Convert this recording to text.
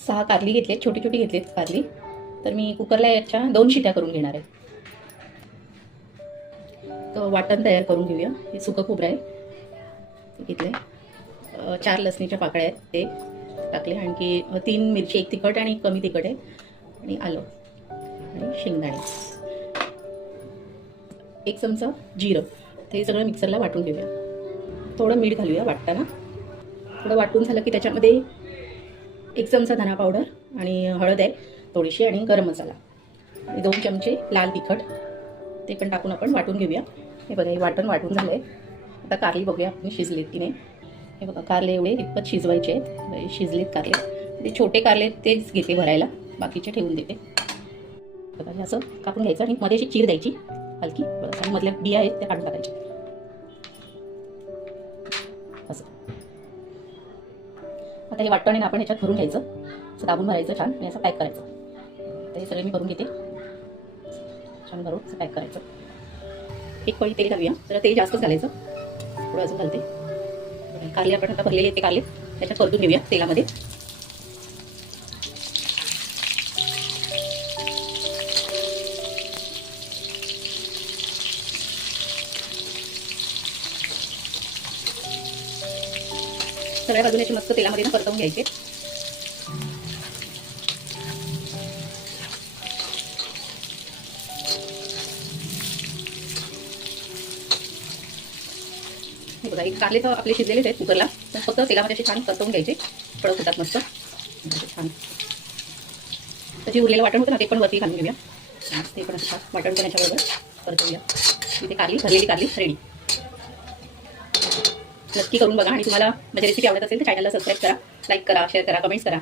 6 कारली घेतली, छोटी छोटी घेतलीत कारली. तर मी कुकरला याच्या 2 शिट्या करून घेणार आहे. तर वाटण तयार करून घेऊया. हे सुकं खोबरं आहे ते घेतले. 4 लसणीच्या पाकळ्या आहेत ते टाकले. आणखी 3 मिरची, 1 तिखट आणि कमी तिखट आहे, आणि आलं आणि शेंगदाणे, 1 चमचा जिरं. ते सगळं मिक्सरला वाटून घेऊया. थोडं मीठ घालूया वाटताना. थोडं वाटून झालं की त्याच्यामध्ये 1 चमचा धना पावडर आणि हळद आहे थोडीशी, आणि गरम मसाला आणि 2 चमचे लाल तिखट ते पण टाकून आपण वाटून घेऊया. हे बघा, हे वाटून झालं आहे. आता कारली बघूया आपण शिजलीत की नाही. हे बघा, कारले एवढे इतपत शिजवायचे आहेत. शिजलीत कारले. ते छोटे कारले तेच घेते भरायला, बाकीचे ठेवून देते. बघा, हे असं कापून घ्यायचं आणि मध्ये अशी चीर द्यायची हलकी. बघा, आणि मधल्या बिया आहेत त्या काढून टाकायच्या असं. आता हे वाटण आपण ह्याच्यात भरून घ्यायचं, असं दाबून भरायचं छान, आणि असं पॅक करायचं. तर हे सगळे मी करून घेते. छान भरून असं पॅक करायचं. 1 पळी तेल घालूया. जरा तेल जास्तच घालायचं, थोडं अजून घालते. कारले आपण आता भरलेले ते कारले त्याच्यात परतून घेऊया तेलामध्ये. सगळ्या बाजूने मस्त तेलामध्ये ना परतवून घ्यायचे. हे बघा, एक कारले तर आपले शिजलेलेच आहेत कुकरला, तर फक्त तेलामध्ये असे छान परतवून घ्यायचे. कडक होतात मस्त छान. त्याची उरलेलं वाटण होतं ना, ते पण वरती घालून घेऊया. ते पण असं वाटण पण याच्याबरोबर परतवूया. इथे कारली, भरलेली कारली रेडी. नक्की करून बघा. आणि तुम्हाला माझी रेसिपी आवडत असेल तर चॅनलला सबस्क्राईब करा, लाईक करा, शेअर करा, कमेंट्स करा.